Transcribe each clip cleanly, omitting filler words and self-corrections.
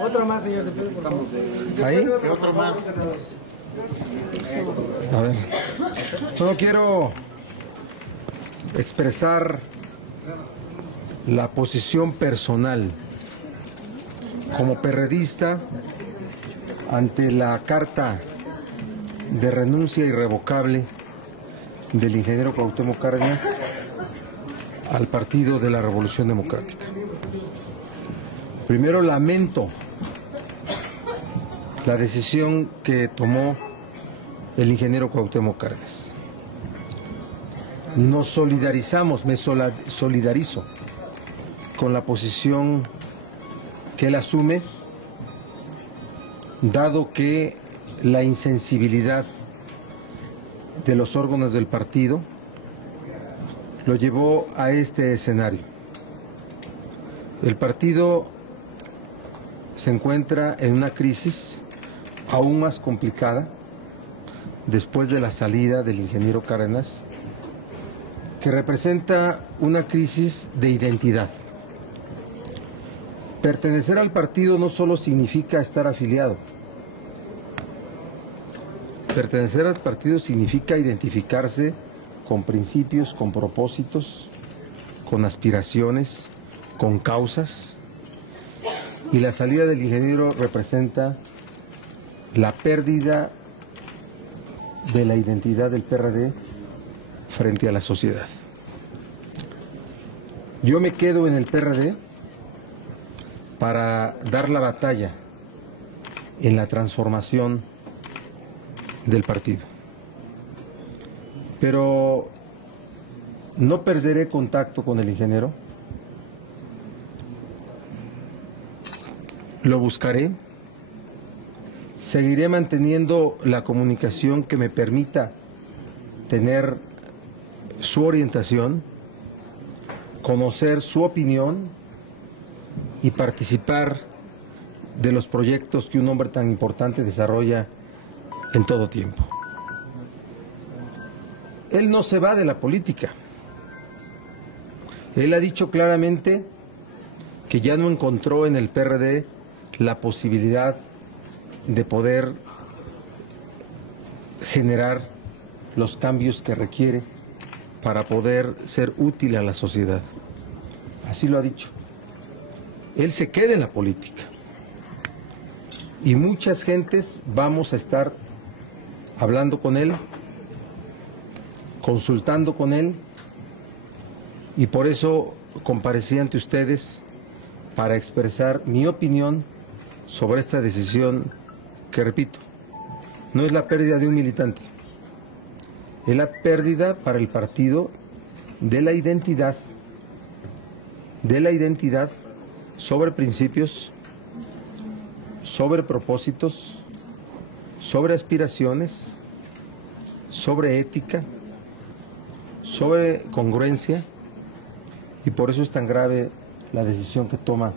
Otro más, señor. ¿Ahí? Otro más. A ver. Solo quiero expresar la posición personal como perredista ante la carta de renuncia irrevocable del ingeniero Cuauhtémoc Cárdenas al Partido de la Revolución Democrática. Primero, lamento la decisión que tomó el ingeniero Cuauhtémoc Cárdenas. Nos solidarizamos, me solidarizo con la posición que él asume, dado que la insensibilidad de los órganos del partido lo llevó a este escenario. El partido se encuentra en una crisis aún más complicada después de la salida del ingeniero Cárdenas, que representa una crisis de identidad. Pertenecer al partido no solo significa estar afiliado. Pertenecer al partido significa identificarse con principios, con propósitos, con aspiraciones, con causas. Y la salida del ingeniero representa la pérdida de la identidad del PRD frente a la sociedad. Yo me quedo en el PRD para dar la batalla en la transformación del partido. Pero no perderé contacto con el ingeniero. Lo buscaré. Seguiré manteniendo la comunicación que me permita tener su orientación, conocer su opinión y participar de los proyectos que un hombre tan importante desarrolla en todo tiempo. Él no se va de la política. Él ha dicho claramente que ya no encontró en el PRD la posibilidad de poder generar los cambios que requiere para poder ser útil a la sociedad. Así lo ha dicho. Él se queda en la política. Y muchas gentes vamos a estar hablando con él, consultando con él, y por eso comparecí ante ustedes para expresar mi opinión sobre esta decisión que, repito, no es la pérdida de un militante, es la pérdida para el partido de la identidad sobre principios, sobre propósitos, sobre aspiraciones, sobre ética, sobre congruencia, y por eso es tan grave la decisión que toma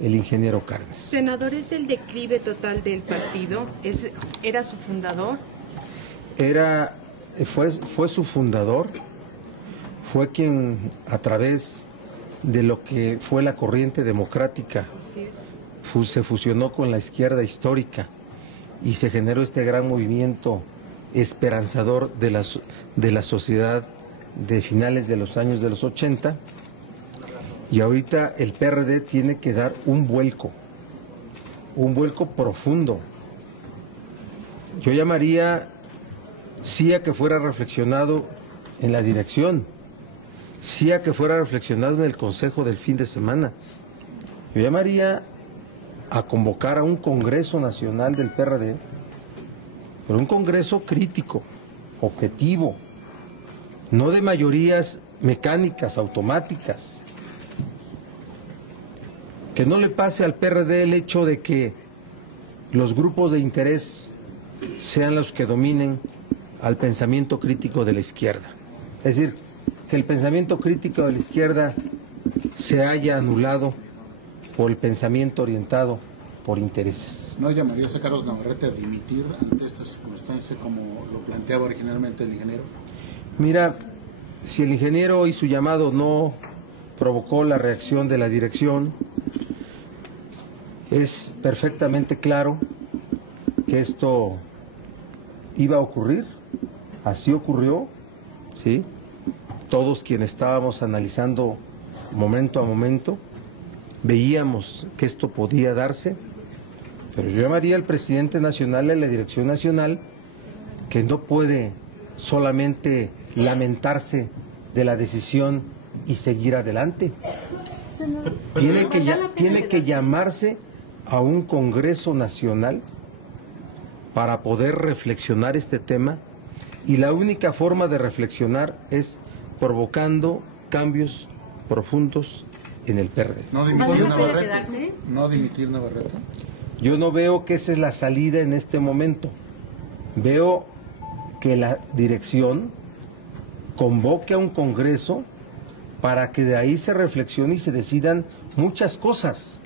el ingeniero Cárdenas. Senador, ¿es el declive total del partido? ¿Era su fundador? Fue su fundador, fue quien, a través de lo que fue la corriente democrática, se fusionó con la izquierda histórica y se generó este gran movimiento esperanzador de la sociedad de finales de los años de los 80, y ahorita el PRD tiene que dar un vuelco profundo. Yo llamaría sí a que fuera reflexionado en la dirección, sí a que fuera reflexionado en el consejo del fin de semana. Yo llamaría a convocar a un Congreso Nacional del PRD, pero un Congreso crítico, objetivo, no de mayorías mecánicas, automáticas. Que no le pase al PRD el hecho de que los grupos de interés sean los que dominen al pensamiento crítico de la izquierda. Es decir, que el pensamiento crítico de la izquierda se haya anulado por el pensamiento orientado por intereses. ¿No llamaría a Carlos Navarrete a dimitir ante esta circunstancia como lo planteaba originalmente el ingeniero? Mira, si el ingeniero y su llamado no provocó la reacción de la dirección. Es perfectamente claro que esto iba a ocurrir, así ocurrió, ¿sí? Todos quienes estábamos analizando momento a momento, veíamos que esto podía darse, pero yo llamaría al presidente nacional y a la dirección nacional que no puede solamente lamentarse de la decisión y seguir adelante. Tiene que llamarse a un Congreso Nacional para poder reflexionar este tema, y la única forma de reflexionar es provocando cambios profundos en el PRD. ¿No dimitir Navarrete? ¿No dimitir Navarrete? Yo no veo que esa es la salida en este momento. Veo que la dirección convoque a un congreso para que de ahí se reflexione y se decidan muchas cosas.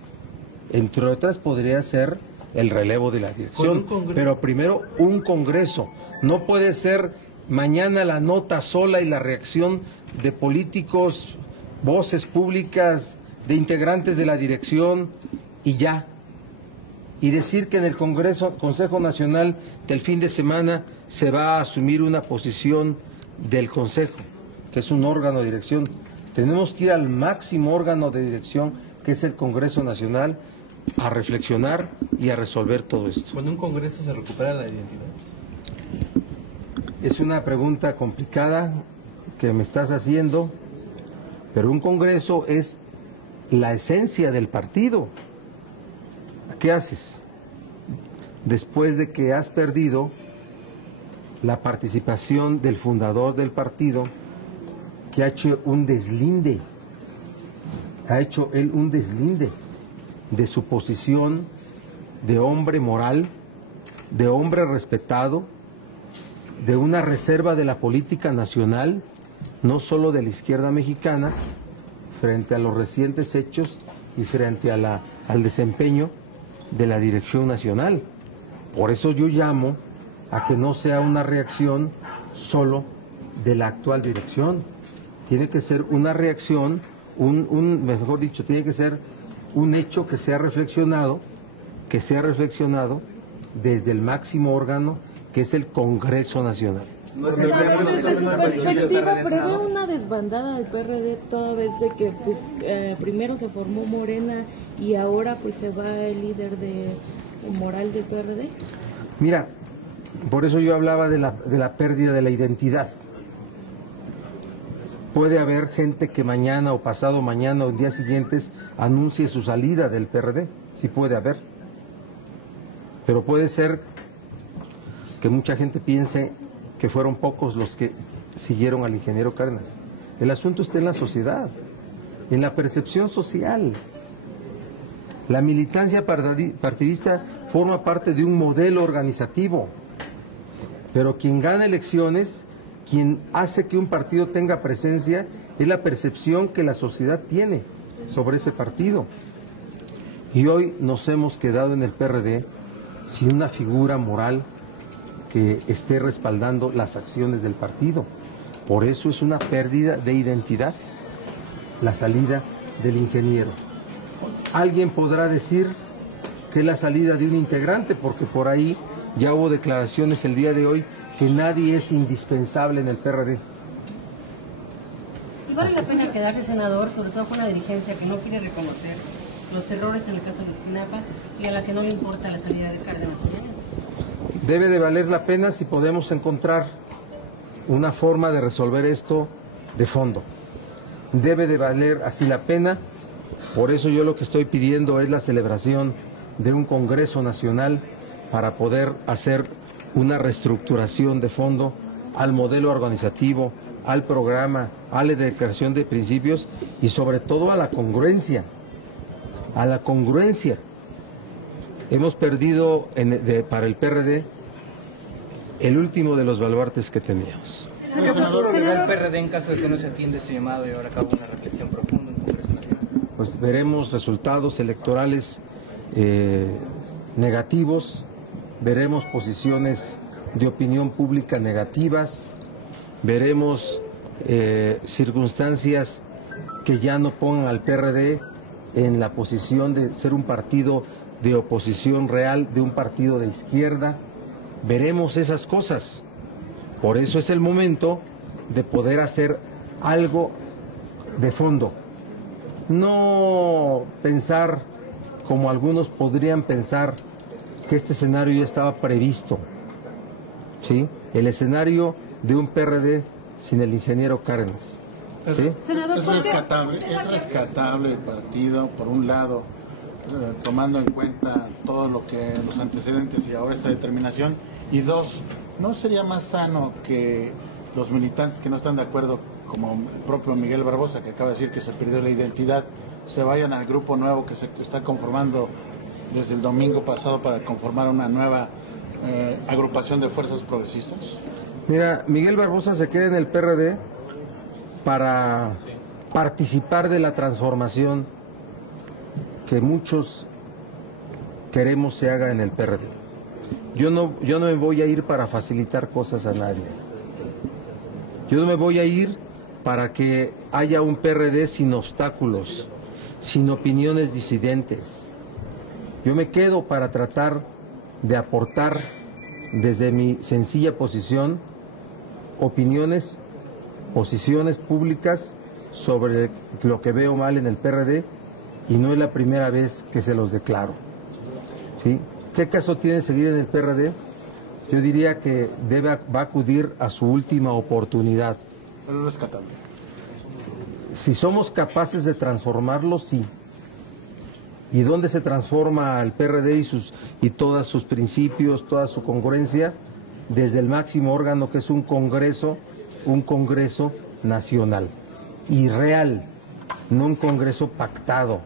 Entre otras podría ser el relevo de la dirección, pero primero un congreso. No puede ser mañana la nota sola y la reacción de políticos, voces públicas, de integrantes de la dirección y ya. Y decir que en el Consejo Nacional del fin de semana se va a asumir una posición del Consejo, que es un órgano de dirección. Tenemos que ir al máximo órgano de dirección, que es el Congreso Nacional, a reflexionar y a resolver todo esto. ¿Cuándo un Congreso se recupera la identidad? Es una pregunta complicada que me estás haciendo, pero un Congreso es la esencia del partido. ¿Qué haces? Después de que has perdido la participación del fundador del partido, que ha hecho un deslinde, ha hecho él un deslinde de su posición de hombre moral, de hombre respetado, de una reserva de la política nacional, no solo de la izquierda mexicana, frente a los recientes hechos y frente a al desempeño de la dirección nacional. Por eso yo llamo a que no sea una reacción solo de la actual dirección. Tiene que ser una reacción, mejor dicho, tiene que ser un hecho que sea reflexionado desde el máximo órgano, que es el Congreso Nacional. Desde su perspectiva, ¿prevé una desbandada del PRD toda vez de que primero se formó Morena y ahora pues se va el líder moral del PRD? Mira, por eso yo hablaba de la pérdida de la identidad. Puede haber gente que mañana o pasado mañana o en días siguientes anuncie su salida del PRD, sí puede haber. Pero puede ser que mucha gente piense que fueron pocos los que siguieron al ingeniero Cárdenas. El asunto está en la sociedad, en la percepción social. La militancia partidista forma parte de un modelo organizativo, pero quien gana elecciones, quien hace que un partido tenga presencia, es la percepción que la sociedad tiene sobre ese partido. Y hoy nos hemos quedado en el PRD sin una figura moral que esté respaldando las acciones del partido. Por eso es una pérdida de identidad la salida del ingeniero. Alguien podrá decir que es la salida de un integrante, porque por ahí ya hubo declaraciones el día de hoy que nadie es indispensable en el PRD. ¿Y vale la pena quedarse, senador, sobre todo con una dirigencia que no quiere reconocer los errores en el caso de Ayotzinapa y a la que no le importa la salida de Cárdenas? Debe de valer la pena si podemos encontrar una forma de resolver esto de fondo. Debe de valer así la pena. Por eso yo lo que estoy pidiendo es la celebración de un Congreso Nacional para poder hacer una reestructuración de fondo al modelo organizativo, al programa, a la declaración de principios y sobre todo a la congruencia. A la congruencia. Hemos perdido para el PRD el último de los baluartes que teníamos. ¿Qué futuro le da el PRD en caso de que no se atienda este llamado y llevar a cabo una reflexión profunda en el Congreso Nacional? Pues veremos resultados electorales negativos, veremos posiciones de opinión pública negativas, veremos circunstancias que ya no pongan al PRD en la posición de ser un partido de oposición real, de un partido de izquierda. Veremos esas cosas. Por eso es el momento de poder hacer algo de fondo. No pensar, como algunos podrían pensar, que este escenario ya estaba previsto. ¿Sí? El escenario de un PRD sin el ingeniero Cárdenas. ¿Sí? Es rescatable el partido, por un lado, tomando en cuenta todo lo que los antecedentes y ahora esta determinación, y dos, ¿no sería más sano que los militantes que no están de acuerdo, como el propio Miguel Barbosa, que acaba de decir que se perdió la identidad, se vayan al grupo nuevo que se está conformando desde el domingo pasado para conformar una nueva agrupación de fuerzas progresistas? Mira, Miguel Barbosa se queda en el PRD para participar de la transformación que muchos queremos se haga en el PRD. Yo no me voy a ir para facilitar cosas a nadie. Yo no me voy a ir para que haya un PRD sin obstáculos, sin opiniones disidentes. Yo me quedo para tratar de aportar desde mi sencilla posición opiniones, posiciones públicas sobre lo que veo mal en el PRD, y no es la primera vez que se los declaro. ¿Sí? ¿Qué caso tiene seguir en el PRD? Yo diría que va a acudir a su última oportunidad. Pero rescatable. Si somos capaces de transformarlo, sí. ¿Y dónde se transforma el PRD y todos sus principios, toda su congruencia? Desde el máximo órgano, que es un congreso nacional y real, no un congreso pactado,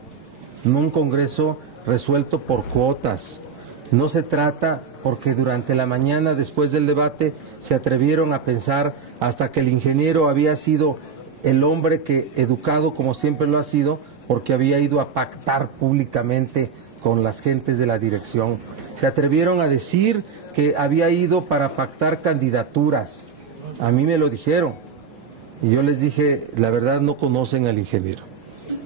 no un congreso resuelto por cuotas. No se trata, porque durante la mañana, después del debate, se atrevieron a pensar hasta que el ingeniero había sido el hombre que, educado como siempre lo ha sido, porque había ido a pactar públicamente con las gentes de la dirección. Se atrevieron a decir que había ido para pactar candidaturas. A mí me lo dijeron. Y yo les dije, la verdad, no conocen al ingeniero.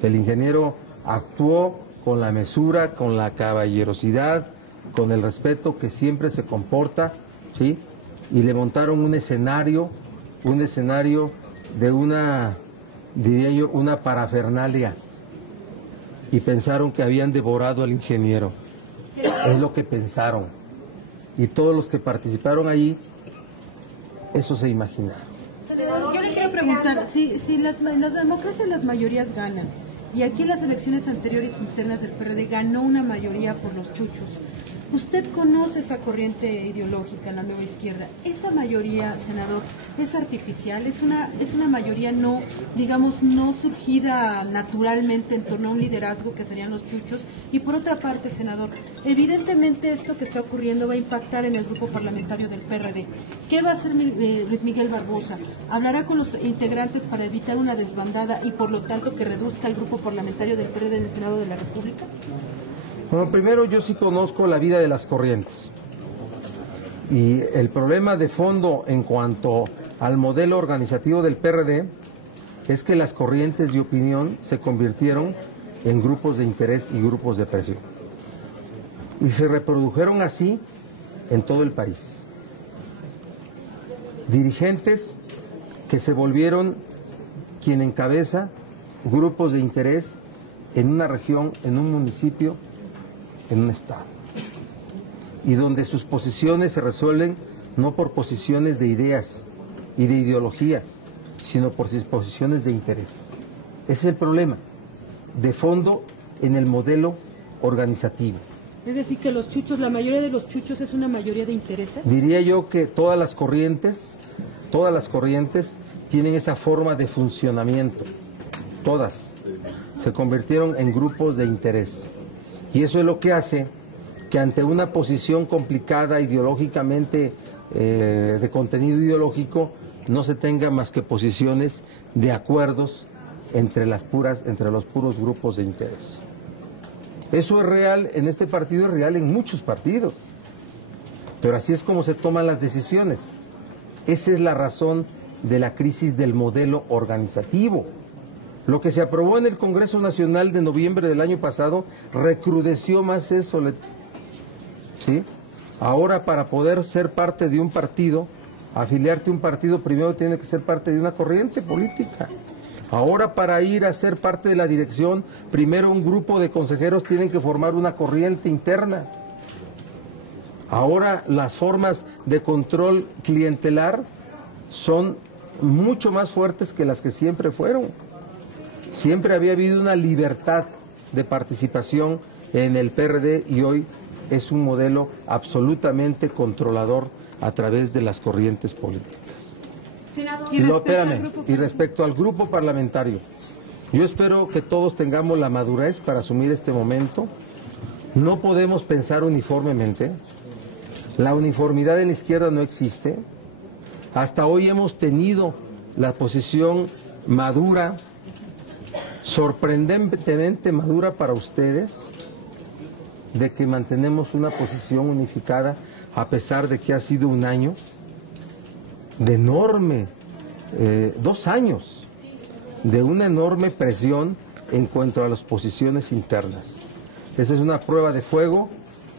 El ingeniero actuó con la mesura, con la caballerosidad, con el respeto que siempre se comporta, ¿sí? Y le montaron un escenario de una, diría yo, una parafernalia. Y pensaron que habían devorado al ingeniero. Es lo que pensaron. Y todos los que participaron allí, eso se imaginaron. Senador, yo le quiero preguntar, si en las democracias las mayorías ganan, y aquí en las elecciones anteriores internas del PRD ganó una mayoría por los chuchos, usted conoce esa corriente ideológica en la nueva izquierda. Esa mayoría, senador, es artificial, es una mayoría no, digamos, no surgida naturalmente en torno a un liderazgo que serían los chuchos. Y por otra parte, senador, evidentemente esto que está ocurriendo va a impactar en el grupo parlamentario del PRD. ¿Qué va a hacer Luis Miguel Barbosa? ¿Hablará con los integrantes para evitar una desbandada y por lo tanto que reduzca el grupo parlamentario del PRD en el Senado de la República? Bueno, primero, yo sí conozco la vida de las corrientes. Y el problema de fondo en cuanto al modelo organizativo del PRD es que las corrientes de opinión se convirtieron en grupos de interés y grupos de presión. Y se reprodujeron así en todo el país. Dirigentes que se volvieron quien encabeza grupos de interés en una región, en un municipio, en un estado, y donde sus posiciones se resuelven no por posiciones de ideas y de ideología, sino por sus posiciones de interés. Ese es el problema de fondo en el modelo organizativo. Es decir, que los chuchos, la mayoría de los chuchos es una mayoría de intereses. Diría yo que todas las corrientes tienen esa forma de funcionamiento. Todas se convirtieron en grupos de interés. Y eso es lo que hace que ante una posición complicada ideológicamente, de contenido ideológico, no se tenga más que posiciones de acuerdos entre los puros grupos de interés. Eso es real en este partido, es real en muchos partidos. Pero así es como se toman las decisiones. Esa es la razón de la crisis del modelo organizativo. Lo que se aprobó en el Congreso Nacional de noviembre del año pasado recrudeció más eso, ¿sí? Ahora, para poder ser parte de un partido, afiliarte a un partido, primero tiene que ser parte de una corriente política. Ahora, para ir a ser parte de la dirección, primero un grupo de consejeros tienen que formar una corriente interna. Ahora las formas de control clientelar son mucho más fuertes que las que siempre fueron. Siempre había habido una libertad de participación en el PRD y hoy es un modelo absolutamente controlador a través de las corrientes políticas. Y respecto al grupo parlamentario, yo espero que todos tengamos la madurez para asumir este momento. No podemos pensar uniformemente. La uniformidad en la izquierda no existe. Hasta hoy hemos tenido la posición madura, sorprendentemente madura para ustedes, de que mantenemos una posición unificada a pesar de que ha sido un año de enorme, 2 años de una enorme presión en cuanto a las posiciones internas. Esa es una prueba de fuego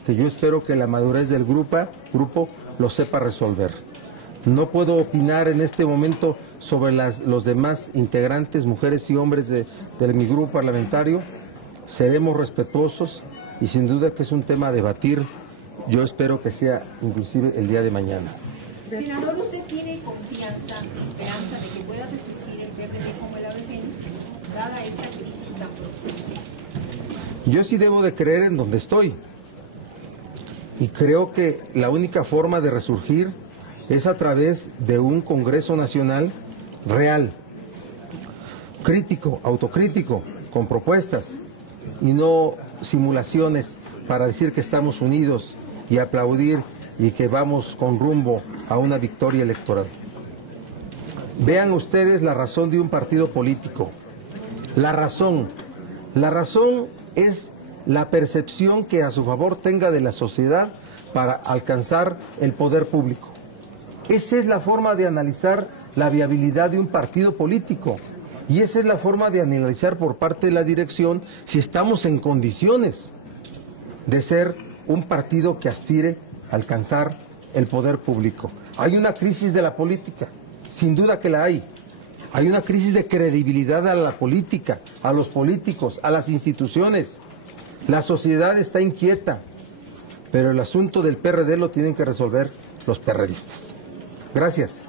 que yo espero que la madurez del grupo lo sepa resolver. No puedo opinar en este momento sobre los demás integrantes, mujeres y hombres de mi grupo parlamentario. Seremos respetuosos y sin duda que es un tema a debatir. Yo espero que sea inclusive el día de mañana. Senador, ¿usted tiene confianza, esperanza de que pueda resurgir el PRD como el ave fénix, dada esta crisis tan profunda? Yo sí debo de creer en donde estoy. Y creo que la única forma de resurgir es a través de un Congreso Nacional real, crítico, autocrítico, con propuestas y no simulaciones para decir que estamos unidos y aplaudir y que vamos con rumbo a una victoria electoral. Vean ustedes la razón de un partido político. La razón es la percepción que a su favor tenga de la sociedad para alcanzar el poder público. Esa es la forma de analizar la viabilidad de un partido político y esa es la forma de analizar por parte de la dirección si estamos en condiciones de ser un partido que aspire a alcanzar el poder público. Hay una crisis de la política, sin duda que la hay. Hay una crisis de credibilidad a la política, a los políticos, a las instituciones. La sociedad está inquieta, pero el asunto del PRD lo tienen que resolver los perredistas. Gracias.